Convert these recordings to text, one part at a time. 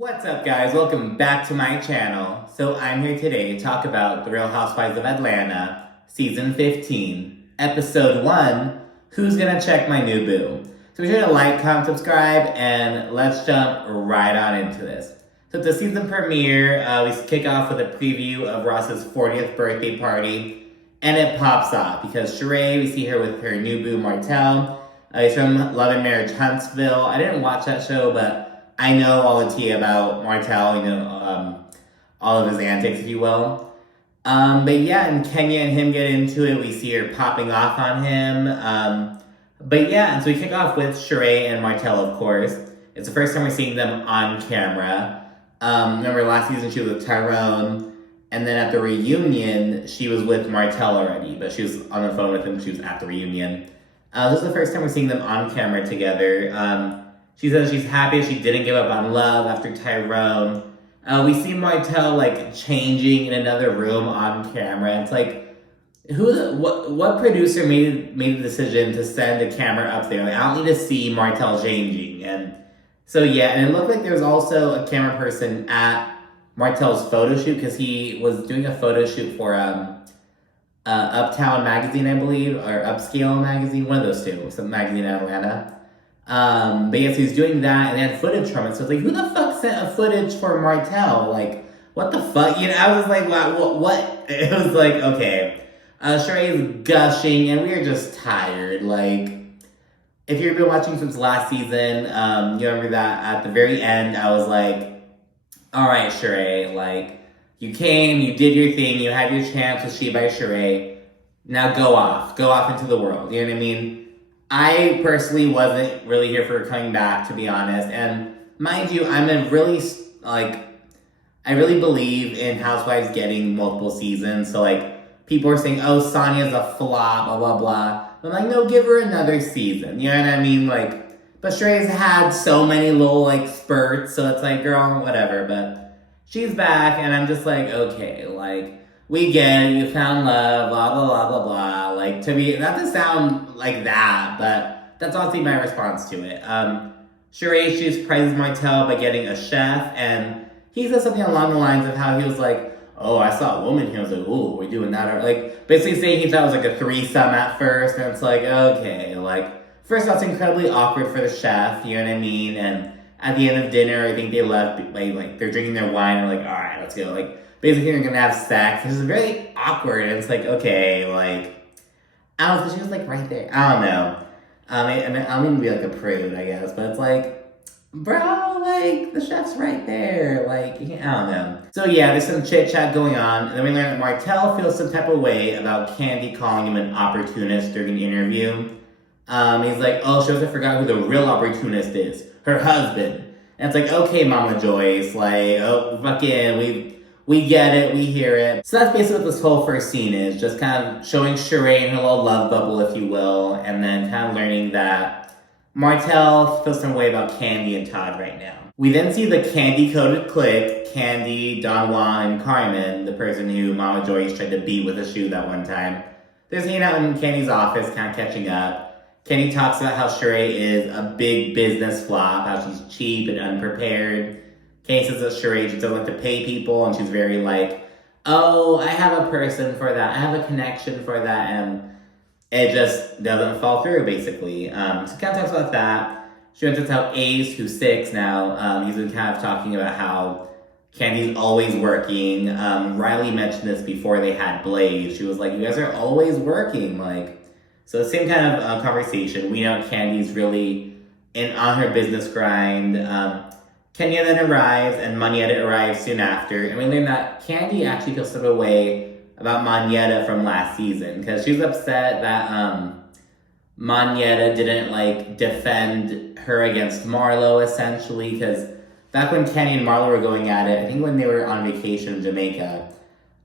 What's up, guys? Welcome back to my channel. So I'm here today to talk about The Real Housewives of Atlanta, Season 15, Episode 1, Who's Gonna Check My New Boo? So be sure to like, comment, subscribe, and let's jump right on into this. So it's the season premiere. We kick off with a preview of Ross's 40th birthday party, and it pops off because Shereé, we see her with her new boo, Martell. He's from Love and Marriage Huntsville. I didn't watch that show, but I know all the tea about Martell, all of his antics, if you will. But yeah, and Kenya and him get into it. We see her popping off on him. But yeah, and so we kick off with Shereé and Martel, of course. It's the first time we're seeing them on camera. Remember last season she was with Tyrone, and then at the reunion, she was with Martel already, but she was on the phone with him. She was at the reunion. This is the first time we're seeing them on camera together. She says she's happy she didn't give up on love after Tyrone. We see Martel changing in another room on camera. It's like, what producer made the decision to send a camera up there? I don't need to see Martel changing. And so yeah, and it looked like there was also a camera person at Martel's photo shoot because he was doing a photo shoot for Uptown magazine, I believe, or Upscale magazine, one of those two, some magazine in Atlanta. But yes, he's doing that, and they had footage from it. So it's like, who the fuck sent a footage for Martel? What the fuck? I was like, wow, what? It was like, okay. Shereé is gushing, and we are just tired. If you've been watching since last season, you remember that at the very end, I was like, all right, Shereé, you came, you did your thing, you had your chance with She by Shereé. Now go off into the world. You know what I mean? I personally wasn't really here for her coming back, to be honest. And mind you, I really believe in Housewives getting multiple seasons. So people are saying, oh, Sanya's a flop, blah, blah, blah. I'm like, no, give her another season. You know what I mean? But Shereé's had so many little spurts, so it's like, girl, whatever. But she's back, and I'm just like, okay, we get it, you found love, blah, blah, blah, blah, blah. To me, not to sound like that, but that's honestly my response to it. Shereé, she surprises Martel by getting a chef, and he said something along the lines of how he was like, oh, I saw a woman here. I was like, ooh, we're doing that. Basically saying he thought it was a threesome at first, and it's like, okay, first off, it's incredibly awkward for the chef, you know what I mean? And at the end of dinner, I think they left, they're drinking their wine, and all right, let's go. Basically, they're gonna have sex. This is very awkward, and it's like, okay, I don't know, she was right there. I don't know. I mean, I'm gonna be a prude, I guess, but it's bro, the chef's right there. I don't know. So yeah, there's some chit chat going on, and then we learn that Martel feels some type of way about Kandi calling him an opportunist during an interview. He's like, oh, she also forgot who the real opportunist is, her husband. And it's like, okay, Mama Joyce, oh, fucking, we get it, we hear it. So that's basically what this whole first scene is, just kind of showing Shereé in her little love bubble, if you will, and then kind of learning that Martel feels some way about Kandi and Todd right now. We then see the Kandi-coded clique, Kandi, Don Juan, and Carmen, the person who Mama Joyce tried to beat with a shoe that one time. They're hanging out in Kandi's office, kind of catching up. Kandi talks about how Shereé is a big business flop, how she's cheap and unprepared. Kandi says that Shereé just doesn't like to pay people, and she's very oh, I have a person for that, I have a connection for that, and it just doesn't fall through, basically. So kind of talks about that. She went to tell Ace, who's 6 now, he's been kind of talking about how Kandi's always working. Riley mentioned this before they had Blaze. She was like, you guys are always working, So same kind of conversation. We know Kandi's really on her business grind. Kenya then arrives, and Monyetta arrives soon after, and we learn that Kandi actually feels sort of a way about Monyetta from last season, because she was upset that Monyetta didn't defend her against Marlo, essentially, because back when Kandi and Marlo were going at it, I think when they were on vacation in Jamaica,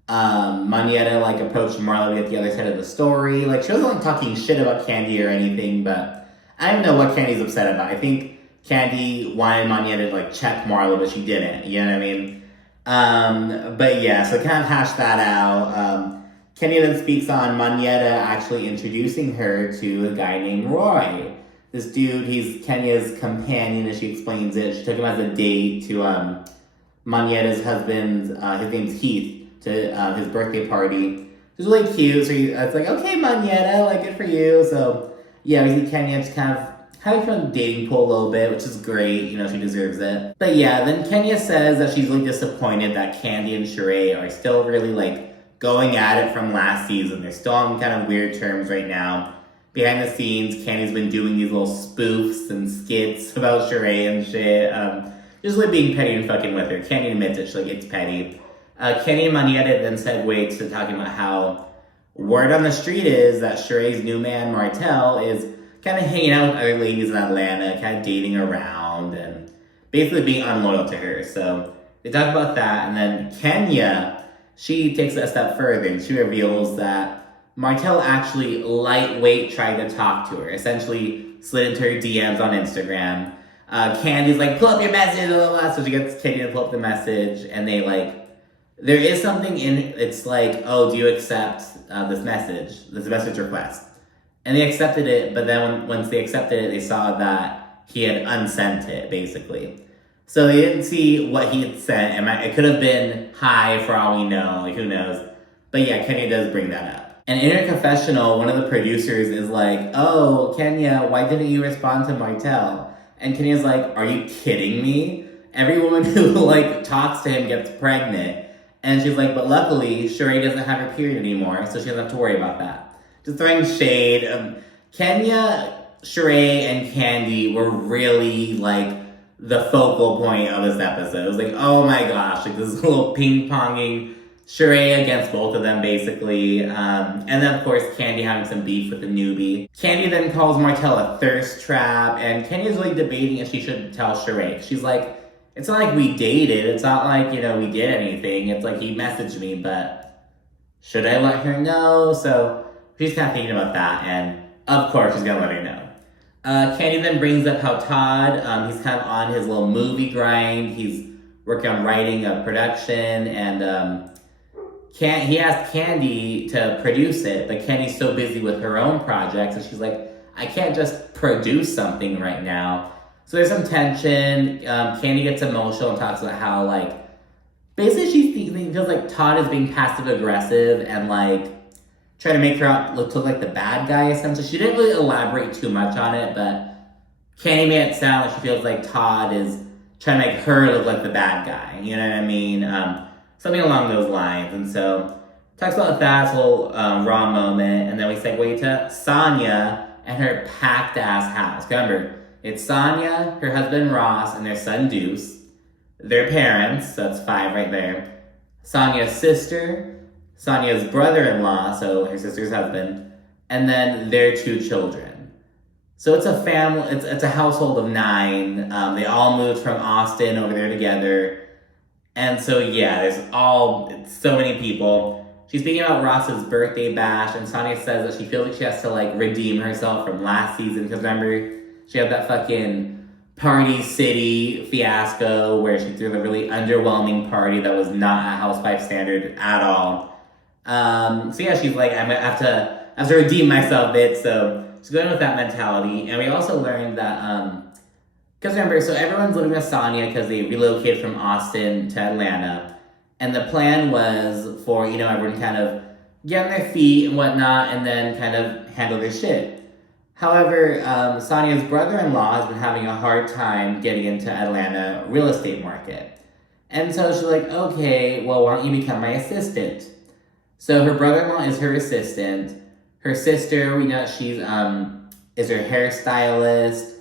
Monyetta approached Marlo to get the other side of the story. She wasn't talking shit about Kandi or anything, but I don't know what Kandi's upset about. I think Kandi wanted Monyetta to check Marlo, but she didn't. You know what I mean? But yeah, so kind of hash that out. Kenya then speaks on Monyetta actually introducing her to a guy named Roy. this dude, he's Kenya's companion, as she explains it. She took him as a date to Monyetta's husband's, his name's Heath, to his birthday party. It was really cute. So it's like, okay, Monyetta, like, good for you. So yeah, we see Kenya just kind of having fun dating pool a little bit, which is great. You know, she deserves it. But yeah, then Kenya says that she's really disappointed that Kandi and Shereé are still really, like, going at it from last season. They're still on kind of weird terms right now. Behind the scenes, Kandi's been doing these little spoofs and skits about Shereé and shit. Just like being petty and fucking with her. Kandi admits it, she's like, it's petty. Kenny and Monyetta then segued to talking about how word on the street is that Shereé's new man, Martell, is kind of hanging out with other ladies in Atlanta, kind of dating around, and basically being unloyal to her. So they talk about that, and then Kenya, she takes it a step further, and she reveals that Martell actually lightweight tried to talk to her, essentially slid into her DMs on Instagram. Kandi's like, pull up your message, blah, blah, blah. So she gets Kenya to pull up the message, and they like, there is something in it's like, oh, do you accept this message request? And they accepted it, but then once they accepted it, they saw that he had unsent it, basically. So they didn't see what he had sent, and it could have been hi for all we know, like, who knows. But yeah, Kenya does bring that up. And in her confessional, one of the producers is like, oh, Kenya, why didn't you respond to Martell? And Kenya's like, are you kidding me? Every woman who, like, talks to him gets pregnant. And she's like, but luckily, Shereé doesn't have her period anymore, so she doesn't have to worry about that. Just throwing shade. Kenya, Shereé, and Kandi were really, like, the focal point of this episode. It was like, oh my gosh, like, this little ping-ponging Shereé against both of them, basically. And then, of course, Kandi having some beef with the newbie. Kandi then calls Martell a thirst trap, and Kenya's really debating if she should tell Shereé. She's like, it's not like we dated. It's not like, you know, we did anything. It's like he messaged me, but should I let her know? So she's kind of thinking about that, and of course she's going to let her know. Kandi then brings up how Todd, he's kind of on his little movie grind. He's working on writing a production, and he asked Kandi to produce it, but Kandi's so busy with her own projects, and she's like, I can't just produce something right now. So there's some tension. Kandi gets emotional and talks about how, like, basically she feels like Todd is being passive-aggressive and, like, trying to make her look like the bad guy, essentially. She didn't really elaborate too much on it, but Kandi made it sound like she feels like Todd is trying to make her look like the bad guy. You know what I mean? Something along those lines. And so, talks about that, it's a little raw moment, and then we segue to Sanya and her packed-ass house. Remember, it's Sanya, her husband Ross, and their son Deuce. Their parents, so that's 5 right there. Sanya's sister, Sanya's brother-in-law, so her sister's husband, and then their 2 children. So it's a family, it's a household of 9. They all moved from Austin over there together. And so yeah, it's so many people. She's speaking about Ross's birthday bash, and Sanya says that she feels like she has to, like, redeem herself from last season, because remember, she had that fucking Party City fiasco where she threw the really underwhelming party that was not a housewife standard at all. So yeah, she's like, I have to redeem myself a bit, so she's going with that mentality. And we also learned that, because remember, so everyone's living with Sanya because they relocated from Austin to Atlanta. And the plan was for, you know, everyone kind of get on their feet and whatnot, and then kind of handle their shit. However, Sanya's brother-in-law has been having a hard time getting into Atlanta real estate market. And so she's like, okay, well, why don't you become my assistant? So her brother-in-law is her assistant. Her sister, we know she's is her hairstylist.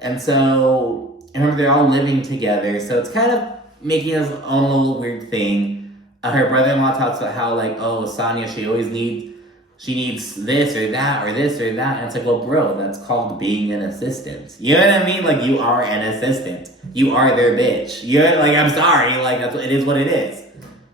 And so, remember, they're all living together. So it's kind of making his own little weird thing. Her brother-in-law talks about how, like, oh, Sanya, she needs this or that or this or that. And it's like, well, bro, that's called being an assistant. You know what I mean? Like, you are an assistant. You are their bitch. You're like, I'm sorry. Like, it is what it is.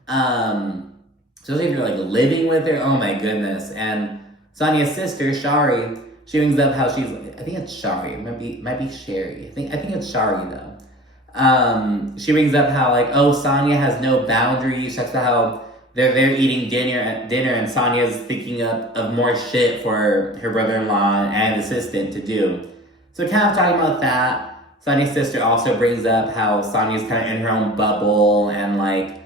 Especially if you're, like, living with her. Oh, my goodness. And Sanya's sister, Shereé, she brings up how she's, I think it's Shereé. It might be Shereé. I think it's Shereé, though. She brings up how, like, oh, Sanya has no boundaries. She talks about how they're eating dinner, and Sanya's thinking of more shit for her brother-in-law and assistant to do. So kind of talking about that, Sanya's sister also brings up how Sanya's kind of in her own bubble, and like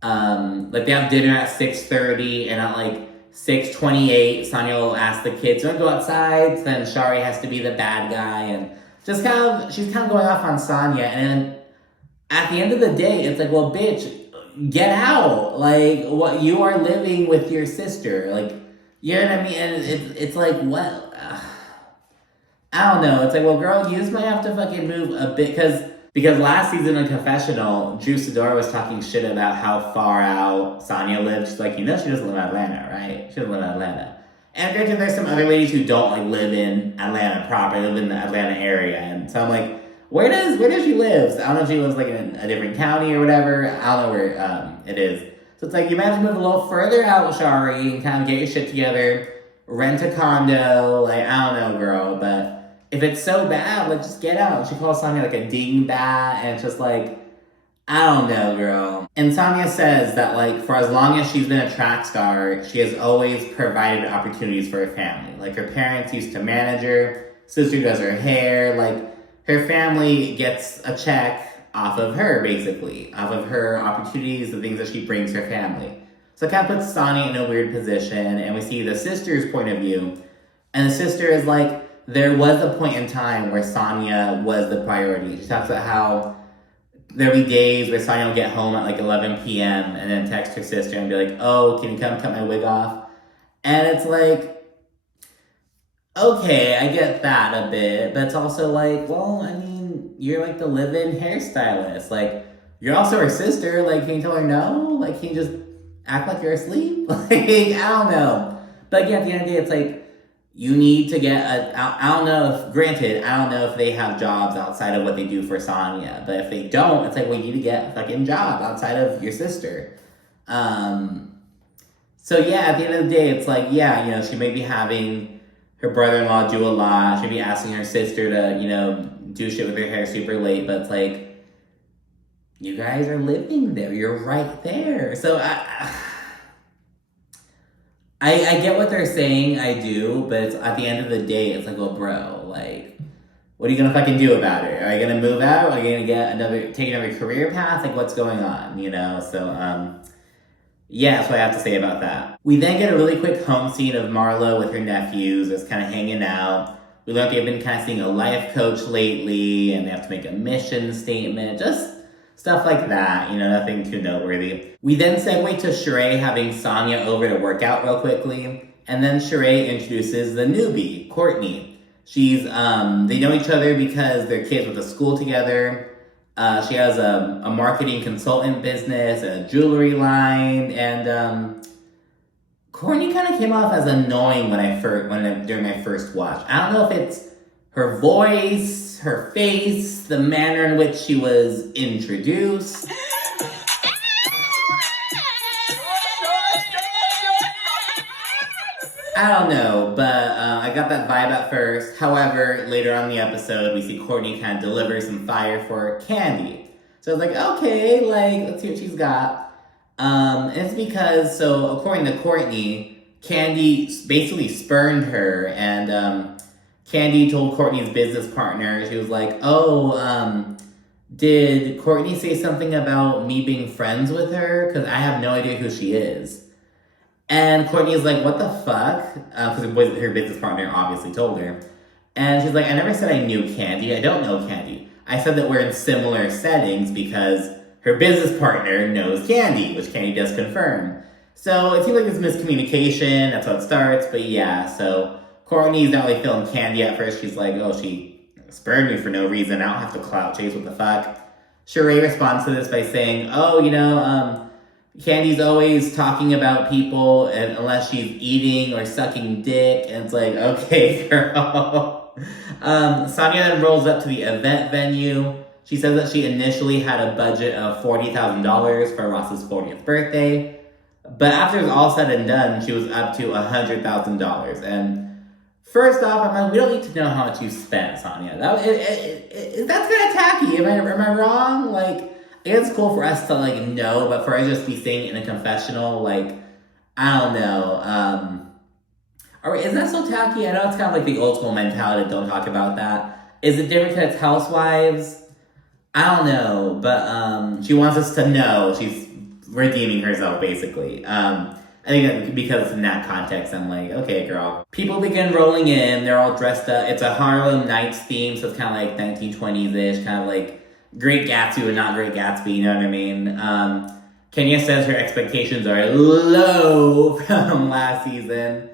they have dinner at 6:30, and at like 6:28, Sanya will ask the kids, "Want to go outside?" So then Shereé has to be the bad guy, and just she's kind of going off on Sanya, and at the end of the day, it's like, well, bitch, get out. Like, what, you are living with your sister. Like, you know what I mean? And it's like, what? I don't know. It's like, well, girl, you just might have to fucking move a bit. Because last season in Confessional, Drew Sidora was talking shit about how far out Sanya lives. She's like, she doesn't live in Atlanta, right? She doesn't live in Atlanta. And granted, there's some other ladies who don't, like, live in Atlanta proper, live in the Atlanta area. And so I'm like, where does she live? I don't know if she lives, like, in a different county or whatever. I don't know where it is. So it's like, you might have to move a little further out, Shereé, and kind of get your shit together, rent a condo. Like, I don't know, girl, but if it's so bad, like, just get out. She calls Sanya, like, a dingbat, and it's just like, I don't know, girl. And Sanya says that, like, for as long as she's been a track star, she has always provided opportunities for her family. Like, her parents used to manage her, sister does her hair, like, her family gets a check off of her, basically, off of her opportunities, the things that she brings her family. So it kind of puts Sanya in a weird position, and we see the sister's point of view, and the sister is like, there was a point in time where Sanya was the priority. She talks about how there'll be days where Sanya will get home at like 11 p.m. and then text her sister and be like, "Oh, can you come cut my wig off?" And it's like, okay, I get that a bit, but it's also like, well, I mean, you're like the live-in hairstylist. Like, you're also her sister. Like, can you tell her no? Like, can you just act like you're asleep? Like, I don't know. But again, at the end of the day, it's like, you need to get I don't know if they have jobs outside of what they do for Sanya. But if they don't, it's like, well, you need to get a fucking job outside of your sister. So yeah, at the end of the day, it's like, yeah, she may be having her brother-in-law do a lot. She'd be asking her sister to, do shit with her hair super late. But it's like, you guys are living there. You're right there. So I get what they're saying, I do, but it's, at the end of the day, it's like, well, bro, like, what are you gonna fucking do about it? Are you gonna move out? Are you gonna take another career path? Like, what's going on, So, yeah, that's what I have to say about that. We then get a really quick home scene of Marlo with her nephews, just kind of hanging out. We learned they've been kind of seeing a life coach lately, and they have to make a mission statement, just stuff like that, nothing too noteworthy. We then segue to Shereé having Sanya over to work out real quickly, and then Shereé introduces the newbie, Courtney. She's, they know each other because they're kids with a school together. She has a marketing consultant business, a jewelry line, and Courtney kind of came off as annoying during my first watch. I don't know if it's her voice, her face, the manner in which she was introduced. I don't know, but I got that vibe at first. However, later on in the episode, we see Courtney kind of deliver some fire for Kandi. So I was like, okay, let's see what she's got. And it's because, so according to Courtney, Kandi basically spurned her, and Kandi told Courtney's business partner, she was like, did Courtney say something about me being friends with her? Because I have no idea who she is. And Courtney's like, what the fuck? Because her business partner obviously told her. And she's like, I never said I knew Kandi. I don't know Kandi. I said that we're in similar settings because her business partner knows Kandi, which Kandi does confirm. So it seems like there's miscommunication. That's how it starts. But yeah, so Courtney's not really feeling Kandi at first. She's like, oh, she spurned me for no reason. I don't have to clout chase. What the fuck? Shereé responds to this by saying, Kandi's always talking about people unless she's eating or sucking dick. And it's like, okay, girl. Sanya then rolls up to the event venue. She says that she initially had a budget of $40,000 for Ross's 40th birthday. But after it was all said and done, she was up to $100,000. And first off, I'm like, we don't need to know how much you spent, Sanya. That's kind of tacky. Am I wrong? Like, it's cool for us to, know, but for us just be saying it in a confessional, I don't know. Is that so tacky? I know it's kind of like the old school mentality, don't talk about that. Is it different because it's Housewives? I don't know, but she wants us to know she's redeeming herself, basically. I think because in that context, I'm like, okay, girl. People begin rolling in. They're all dressed up. It's a Harlem Nights theme, so it's kind of like 1920s-ish, kind of like Great Gatsby, but not Great Gatsby, you know what I mean? Kenya says her expectations are low from last season.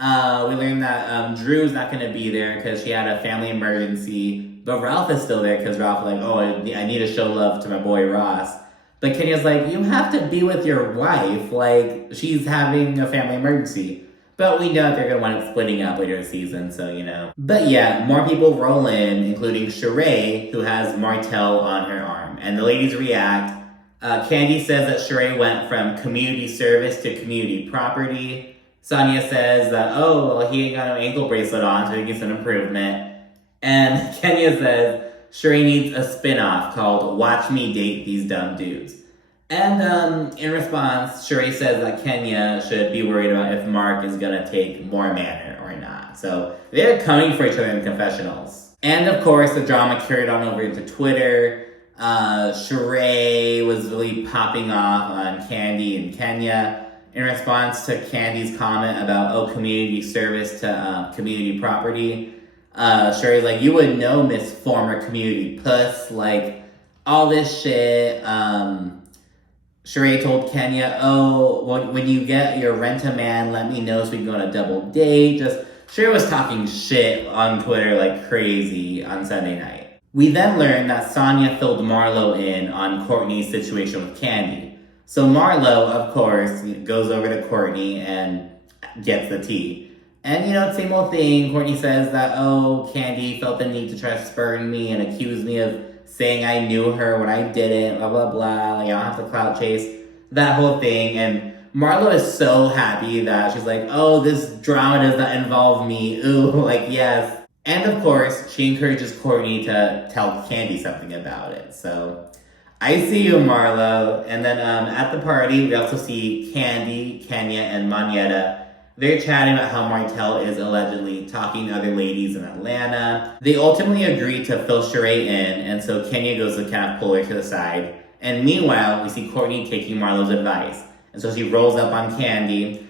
We learned that Drew's not going to be there because she had a family emergency, but Ralph is still there because Ralph like, oh, I need to show love to my boy Ross. But Kenya's like, you have to be with your wife. Like, she's having a family emergency. But we know that they're going to wind up splitting up later this season, so, you know. But yeah, more people roll in, including Shereé, who has Martell on her arm. And the ladies react. Kandi says that Shereé went from community service to community property. Sanya says that, oh, well, he ain't got no ankle bracelet on, so he gets an improvement. And Kenya says Shereé needs a spin-off called Watch Me Date These Dumb Dudes. And in response, Shereé says that Kenya should be worried about if Mark is going to take more manner or not. So they're coming for each other in confessionals. And of course, the drama carried on over into Twitter. Shereé was really popping off on Kandi and Kenya in response to Kandi's comment about, community service to community property. Shereé's like, you would know, Miss Former Community Puss, like, all this shit. Shereé told Kenya, when you get your rent-a-man, let me know so we can go on a double date. Shereé was talking shit on Twitter like crazy on Sunday night. We then learned that Sanya filled Marlo in on Courtney's situation with Kandi. So Marlo, of course, goes over to Courtney and gets the tea. And, same old thing. Courtney says that, Kandi felt the need to try to spurn me and accuse me of saying I knew her when I didn't, blah, blah, blah. Like, I don't have to clout chase. That whole thing. And Marlo is so happy that she's like, this drama does not involve me. Ooh, like, yes. And, of course, she encourages Courtney to tell Kandi something about it. So, I see you, Marlo. And then at the party, we also see Kandi, Kenya, and Monyetta. They're chatting about how Martell is allegedly talking to other ladies in Atlanta. They ultimately agree to fill Shereé in, and so Kenya goes to kind of pull her to the side. And meanwhile, we see Courtney taking Marlo's advice. And so she rolls up on Kandi.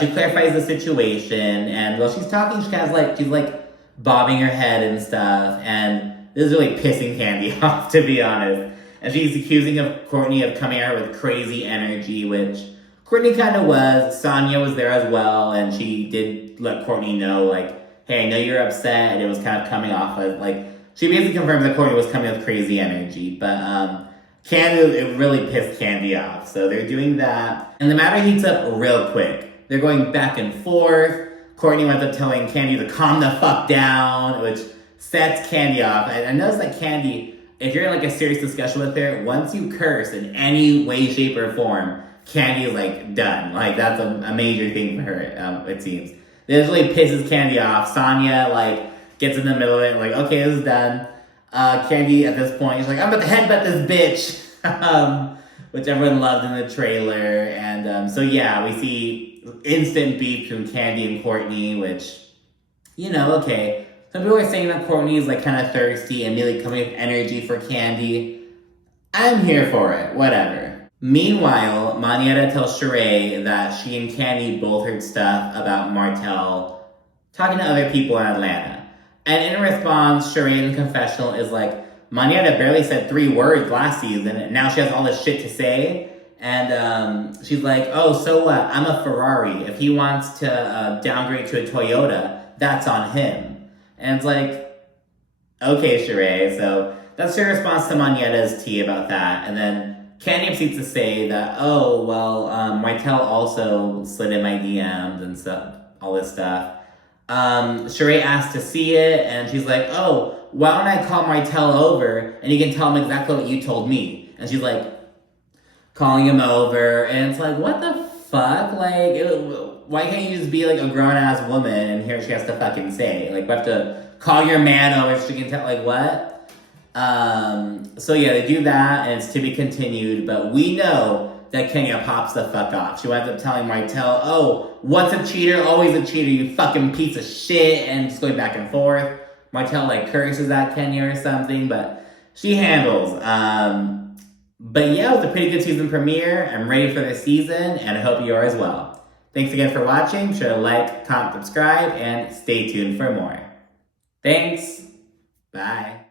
She clarifies the situation, and while she's talking, she's like bobbing her head and stuff. And this is really pissing Kandi off, to be honest. And she's accusing of Courtney of coming at her with crazy energy, which Courtney kind of was. Sanya was there as well, and she did let Courtney know, like, hey, I know you're upset, and it was kind of coming off as, like, she basically confirmed that Courtney was coming with crazy energy, but Kandi, it really pissed Kandi off, so they're doing that. And the matter heats up real quick. They're going back and forth. Courtney winds up telling Kandi to calm the fuck down, which sets Kandi off. I noticed that Kandi, if you're in, like, a serious discussion with her, once you curse in any way, shape, or form, Kandi is, like, done. Like, that's a major thing for her, it seems. This really pisses Kandi off. Sanya, like, gets in the middle of it, like, okay, this is done. Kandi, at this point, is like, I'm about to headbutt this bitch, which everyone loved in the trailer. And so, yeah, we see instant beef between Kandi and Courtney, which, okay. Some people are saying that Courtney is, like, kind of thirsty and really coming with energy for Kandi. I'm here for it. Whatever. Meanwhile, Monyetta tells Shereé that she and Kandi both heard stuff about Martell talking to other people in Atlanta. And in response, Shereé in the confessional is like, Monyetta barely said 3 words last season, and now she has all this shit to say. And she's like, so what? I'm a Ferrari. If he wants to downgrade to a Toyota, that's on him. And it's like, okay, Shereé. So that's her response to Monyetta's tea about that. And then Kandi proceeds to say that, Martell also slid in my DMs and stuff, all this stuff. Shereé asked to see it, and she's like, why don't I call Martell over, and you can tell him exactly what you told me. And she's like, calling him over, and it's like, what the fuck? Like, why can't you just be, like, a grown-ass woman, and here she has to fucking say? Like, we have to call your man over so she can tell, like, what? So yeah, they do that, and it's to be continued, but we know that Kenya pops the fuck off. She winds up telling Martell, what's a cheater? Always a cheater, you fucking piece of shit, and just going back and forth. Martell like curses at Kenya or something, but she handles. But yeah, it was a pretty good season premiere. I'm ready for this season, and I hope you are as well. Thanks again for watching. Be sure to like, comment, subscribe, and stay tuned for more. Thanks. Bye.